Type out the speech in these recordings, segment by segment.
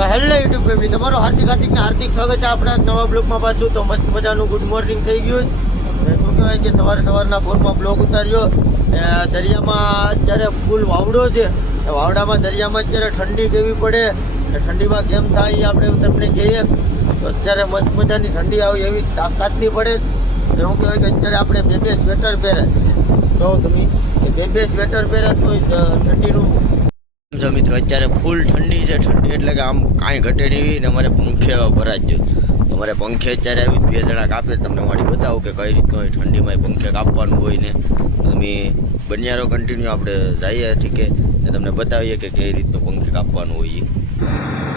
તો hello YouTube family, તમારો હાર્દિક સ્વાગત છે આપણા નવા બ્લોગમાં પાછું. તો મસ્ત મજાનું ગુડ મોર્નિંગ થઈ ગયું. અને શું કહેવાય કે સવારના ભોરમાં બ્લોગ ઉતાર્યો. દરિયામાં અત્યારે ફૂલ વાવડો છે. વાવડામાં દરિયામાં અત્યારે ઠંડી કેવી પડે, ઠંડીમાં કેમ થાય એ આપણે તમને કહીએ. તો અત્યારે મસ્ત મજાની ઠંડી આવે એવી તાકાતની પડે. શું કહેવાય કે અત્યારે આપણે બે સ્વેટર પહેરે. તો તમે બે સ્વેટર પહેરે તો ઠંડીનું જો મિત્રો અત્યારે ફૂલ ઠંડી છે. ઠંડી એટલે કે આમ કાંઈ ઘટે નહીં. ને અમારે પંખે ભરાઈ ગયો. અમારે પંખે અત્યારે આવી 2 જણા કાપે. તમને મારી બતાવું કે કઈ રીતનું હોય ઠંડીમાં પંખે કાપવાનું હોય ને. તમે બન્યારો કન્ટિન્યુ આપણે જઈએ ઠીકે ને તમને બતાવીએ કે કઈ રીતનું પંખે કાપવાનું હોય.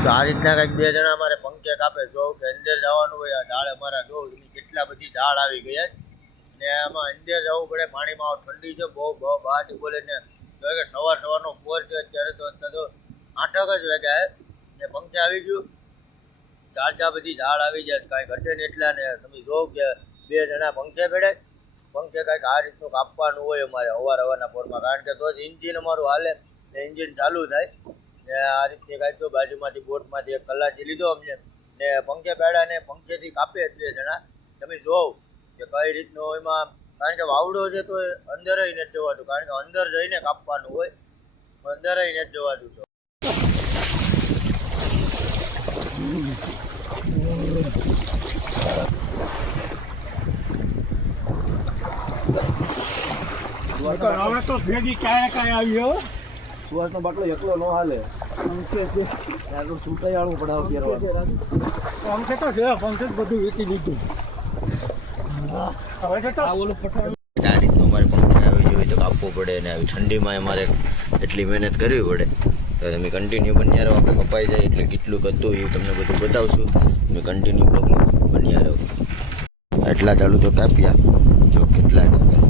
તો આ રીતના કંઈક 2 જણા અમારે પંખે કાપે. જો કે અંદર જવાનું હોય. આ ઝાડ અમારા જો કેટલા બધી ઝાડ આવી ગયા ને આમાં અંદર જવું પડે. પાણીમાં ઠંડી છે બહુ બહાર બોલે ને કે સવારનો પોર છે. અત્યારે તો 8 જ વાગ્યા ને પંખે આવી ગયું. ચાર બધી ઝાડ આવી જાય કાંઈ ઘટે ને એટલા. ને તમે જો કે 2 જણા પંખે બેઠે. પંખે કાંઈક આ રીતનું કાપવાનું હોય અમારે હવારના પોરમાં. કારણ કે તો જ ઇન્જિન અમારું હાલે ને ઇન્જિન ચાલુ થાય ને આ રીતે કાંઈક તો બાજુમાંથી બોટમાંથી એક કલાસી લીધો અમને ને પંખે બેડા ને પંખેથી કાપે 2 જણા. તમે જોવ કે કઈ રીતનું એમાં. કારણ કે વાવડો છે તો અંદર નથી જવાતું. કારણ કે અંદર જઈને કાપવાનું હોય, અંદર નથી જવાતું. તો હવે તો ભેગી કાંઈ આવ્યો. સુવાસનો બાટલો એકલો ન હાલે. છૂટાયાળું પડાવ પહેરવાનું. પંખે તો છે, પંખે બધું વેચી લીધું. હવે તો ઓલું પઠાણ આ રીતનું અમારે પંખે આવી જોઈએ તો કાપવું પડે. ને આવી ઠંડીમાં અમારે એટલી મહેનત કરવી પડે. તો તમે કન્ટિન્યુ બન્યા રહો. આપણે કપાઈ જાય એટલે કેટલું કરતું એ તમને બધું બતાવશું. તમે કન્ટિન્યુ બ્લોગમાં બન્યા રહો. એટલા ચાલુ તો કાપ્યા. જો કેટલા કાપ્યા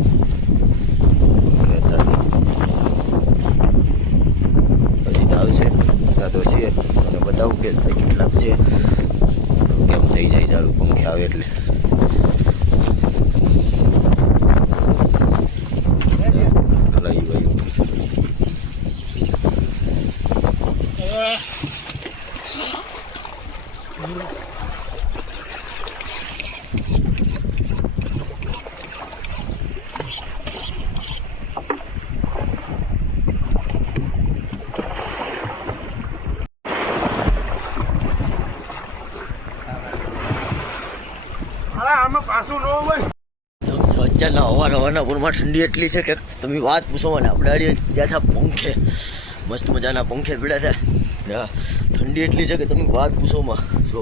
હજી તો આવશે તો છે. તમને બતાવું કે કેટલા છે કેમ થઈ જાય ચાલુ પંખે આવે એટલે. આમાં પાછું ન હોય. અત્યારના હવારના પૂરમાં ઠંડી એટલી છે કે તમે વાત પૂછો મને. આપણે આડી ગયા હતા પંખે, મસ્ત મજાના પંખે પીડ્યા હતા. ઠંડી એટલી છે કે તમે વાત પૂછોમાં. જો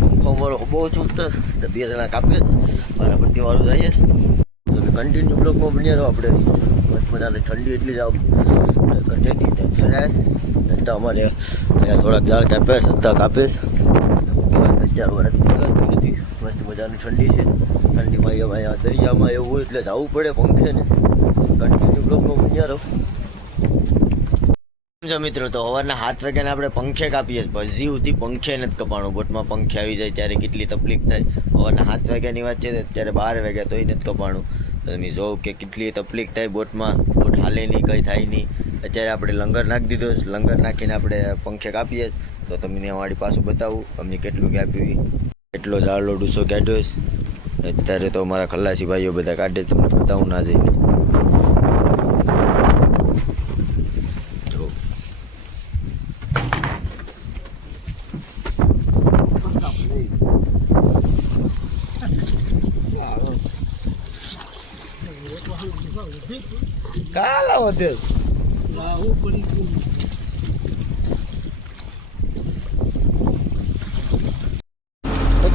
પંખો અમારો બહુ ચૂકતો 2 જણા કાપે. મારા પટ્ટી વાળું જઈએ તમે કન્ટિન્યુ બ્લોકમાં બન્યા રહો. આપણે મસ્ત મજાની ઠંડી એટલી જ આમ કટેટી તો અમારે થોડાક ઝાડ કાપે, સત્તા કાપે. 4 વર્ષથી નથી. મસ્ત મજાની ઠંડી છે. ઠંડીમાં અહીંયા દરિયામાં એવું હોય એટલે જવું પડે પંખે ને. કન્ટિન્યુ બ્લોગમાં બન્યા રહો. સમજો મિત્રો, તો સવારના 7 વાગ્યાને આપણે પંખે કાપીએ. હજી સુધી પંખે નથી કપાણું. બોટમાં પંખે આવી જાય ત્યારે કેટલી તકલીફ થાય. સવારના 7 વાગ્યાની વાત છે, અત્યારે 12 વાગ્યા તોય નથી કપાણું. તો તમે જોવો કે કેટલી તકલીફ થાય બોટમાં. બોટ હાલે નહીં, કંઈ થાય નહીં. અત્યારે આપણે લંગર નાખી દીધો. લંગર નાખીને આપણે પંખે કાપીએ. તો તમને અમારી પાછું બતાવું અમને કેટલું કાપ્યું. એટલો જાડલો ડૂસો કાઢ્યો છે. અત્યારે તો અમારા ખલાસી ભાઈઓ બધા કાઢે. તમને બતાવું ના જઈને. જો કાલા વધે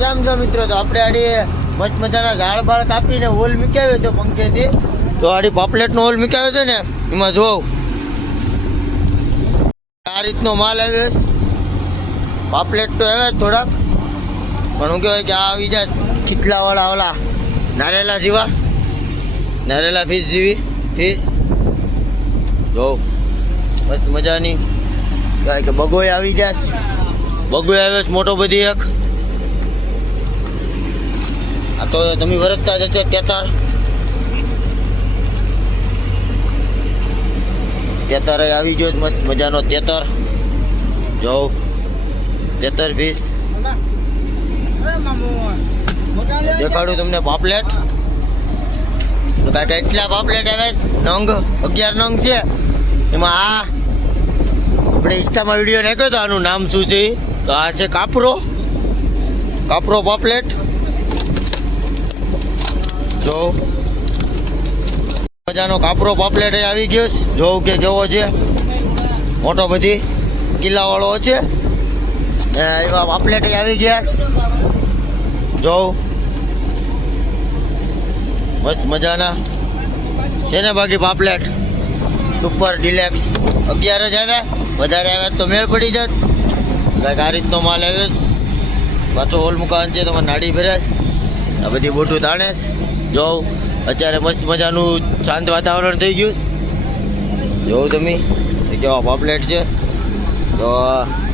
કેમ છો મિત્રો. તો આપણે આડી મસ્ત મજાના ઝાડ બાળ કાપીને હોલ મૂક્યાવ્યો હતો પંખેથી. તો આડી પાપલેટનો હોલ મૂક્યાવ્યો છે ને એમાં જોઉં આ રીતનો માલ આવ્યો છે. પાપલેટ તો આવ્યા જ થોડાક, પણ હું કહેવાય કે આ આવી જાય ખીચલાવાળા ઓલા નારેલા જેવા, નારેલા ફીસ જેવી ફીસ. જો મસ્ત મજાની કહેવાય કે બગોય આવી જાય. બગોય આવ્યો છે મોટો બધી એક. આ તો તમે વરસતા જશે 13 તેતર આવી ગયો છે, મસ્ત મજાનો તેતર. જો તેતર પીસ દેખાડું તમને પાપલેટ. તો કાંઈક એટલા પાપલેટ આવે છે. નંગ 11 નંગ છે. એમાં આ આપણે ઇન્સ્ટામાં વિડીયો નાખ્યો તો આનું નામ શું છે? તો આ છે કાપરો પાપલેટ. જો મજાનો કાપરો પાપલેટ એ આવી ગયો છે. જોઉં કે કેવો છે, મોટો બધી કિલ્લાવાળો છે. એવા પાપલેટ આવી ગયા છે. જોઉં મસ્ત મજાના છે ને બાકી પાપલેટ. સુપર ડિલેક્સ 11 જ આવ્યા, વધારે આવ્યા તો મેળ પડી જાત. કાંઈક આ રીતનો માલ આવ્યો છે. પાછો હોલ મુકાન છે, તમારે નાડી ભરેશ. આ બધી બોટું તાણેશ. જોઉં અત્યારે મસ્ત મજાનું શાંત વાતાવરણ થઈ ગયું. જોઉં તમે કેવા પાપલેટ છે. તો